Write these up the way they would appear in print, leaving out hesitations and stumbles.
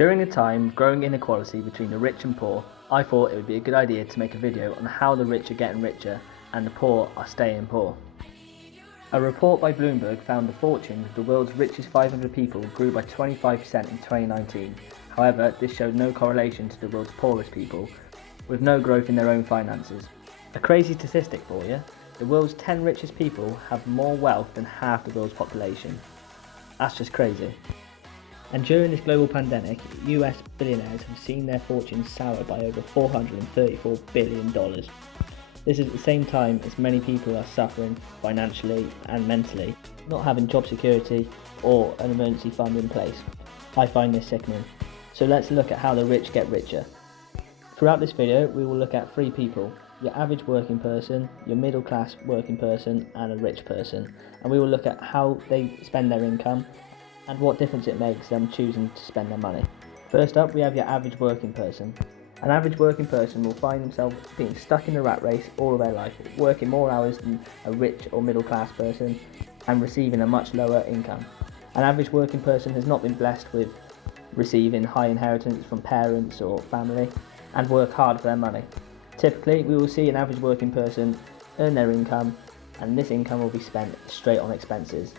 During a time of growing inequality between the rich and poor, I thought it would be a good idea to make a video on how the rich are getting richer and the poor are staying poor. A report by Bloomberg found the fortunes of the world's richest 500 people grew by 25% in 2019. However, this showed no correlation to the world's poorest people, with no growth in their own finances. A crazy statistic for you, the world's 10 richest people have more wealth than half the world's population. That's just crazy. And during this global pandemic, US billionaires have seen their fortunes sour by over $434 billion. This is at the same time as many people are suffering financially and mentally, not having job security or an emergency fund in place. I find this sickening. So let's look at how the rich get richer. Throughout this video, we will look at three people: your average working person, your middle class working person, and a rich person. And we will look at how they spend their income and what difference it makes them choosing to spend their money. First up, we have your average working person. An average working person will find themselves being stuck in the rat race all of their life, working more hours than a rich or middle class person and receiving a much lower income. An average working person has not been blessed with receiving high inheritance from parents or family and work hard for their money. Typically, we will see an average working person earn their income, and this income will be spent straight on expenses.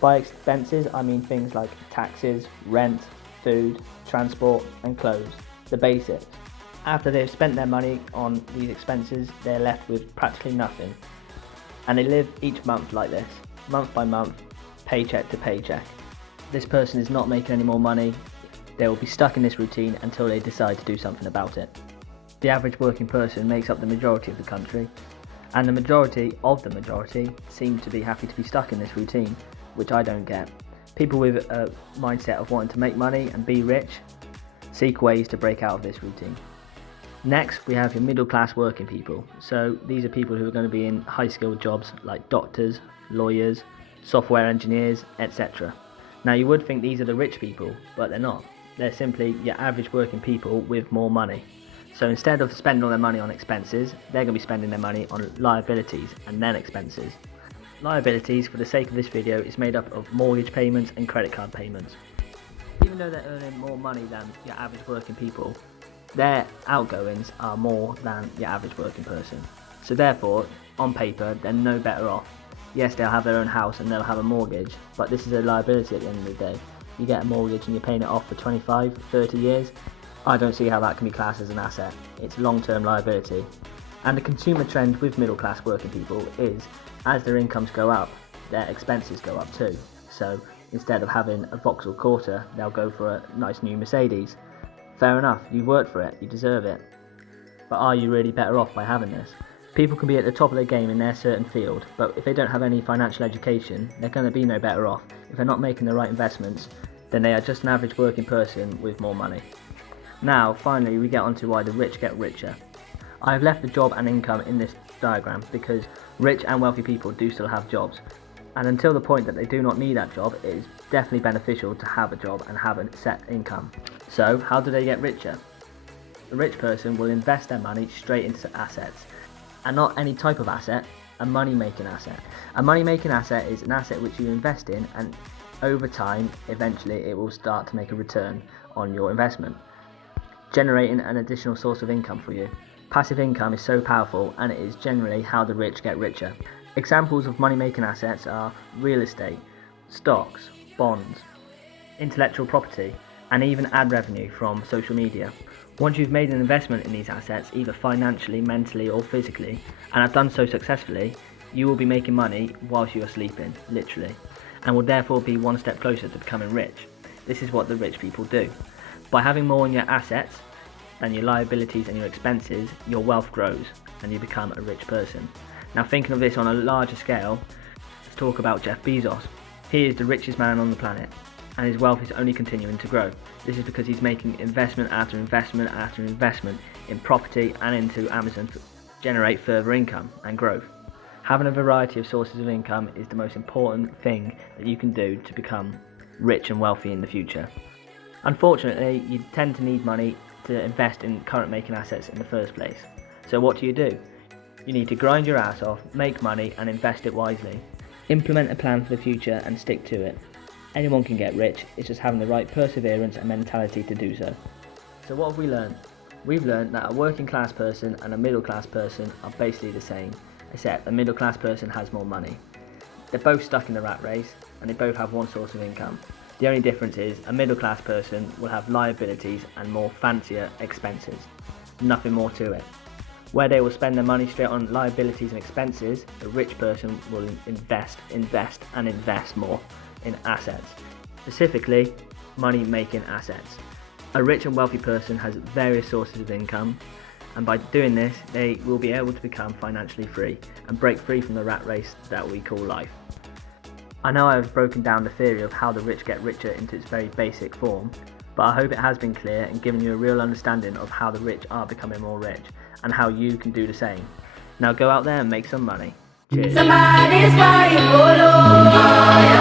By expenses, I mean things like taxes, rent, food, transport and clothes, the basics. After they've spent their money on these expenses, they're left with practically nothing. And they live each month like this, month by month, paycheck to paycheck. This person is not making any more money. They will be stuck in this routine until they decide to do something about it. The average working person makes up the majority of the country, and the majority of the majority seem to be happy to be stuck in this routine, which I don't get. People with a mindset of wanting to make money and be rich seek ways to break out of this routine. Next, we have your middle class working people. So these are people who are going to be in high skilled jobs like doctors, lawyers, software engineers, etc. Now you would think these are the rich people, but they're not. They're simply your average working people with more money. So instead of spending all their money on expenses, they're going to be spending their money on liabilities and then expenses. Liabilities, for the sake of this video, is made up of mortgage payments and credit card payments. Even though they're earning more money than your average working people, their outgoings are more than your average working person. So therefore, on paper, they're no better off. Yes, they'll have their own house and they'll have a mortgage, but this is a liability at the end of the day. You get a mortgage and you're paying it off for 25, 30 years. I don't see how that can be classed as an asset. It's long-term liability. And the consumer trend with middle class working people is, as their incomes go up, their expenses go up too. So instead of having a Vauxhall Corsa, they'll go for a nice new Mercedes. Fair enough, you've worked for it, you deserve it. But are you really better off by having this? People can be at the top of their game in their certain field, but if they don't have any financial education, they're going to be no better off. If they're not making the right investments, then they are just an average working person with more money. Now, finally, we get on to why the rich get richer. I have left the job and income in this diagram because rich and wealthy people do still have jobs. And until the point that they do not need that job, it is definitely beneficial to have a job and have a set income. So, how do they get richer? The rich person will invest their money straight into assets. And not any type of asset, a money-making asset. A money-making asset is an asset which you invest in, and over time, eventually it will start to make a return on your investment, generating an additional source of income for you. Passive income is so powerful, and it is generally how the rich get richer. Examples of money-making assets are real estate, stocks, bonds, intellectual property, and even ad revenue from social media. Once you've made an investment in these assets, either financially, mentally or physically, and have done so successfully, you will be making money whilst you are sleeping, literally, and will therefore be one step closer to becoming rich. This is what the rich people do. By having more in your assets than your liabilities and your expenses, your wealth grows and you become a rich person. Now, thinking of this on a larger scale, let's talk about Jeff Bezos. He is the richest man on the planet, and his wealth is only continuing to grow. This is because he's making investment after investment after investment in property and into Amazon to generate further income and growth. Having a variety of sources of income is the most important thing that you can do to become rich and wealthy in the future. Unfortunately, you tend to need money to invest in current making assets in the first place. So what do? You need to grind your ass off, make money and invest it wisely. Implement a plan for the future and stick to it. Anyone can get rich, it's just having the right perseverance and mentality to do so. So what have we learned? We've learned that a working class person and a middle class person are basically the same, except a middle class person has more money. They're both stuck in the rat race and they both have one source of income. The only difference is a middle class person will have liabilities and more fancier expenses. Nothing more to it. Where they will spend their money straight on liabilities and expenses, the rich person will invest more in assets. Specifically, money making assets. A rich and wealthy person has various sources of income, and by doing this they will be able to become financially free and break free from the rat race that we call life. I know I have broken down the theory of how the rich get richer into its very basic form, but I hope it has been clear and given you a real understanding of how the rich are becoming more rich and how you can do the same. Now go out there and make some money. Cheers. Somebody's fighting,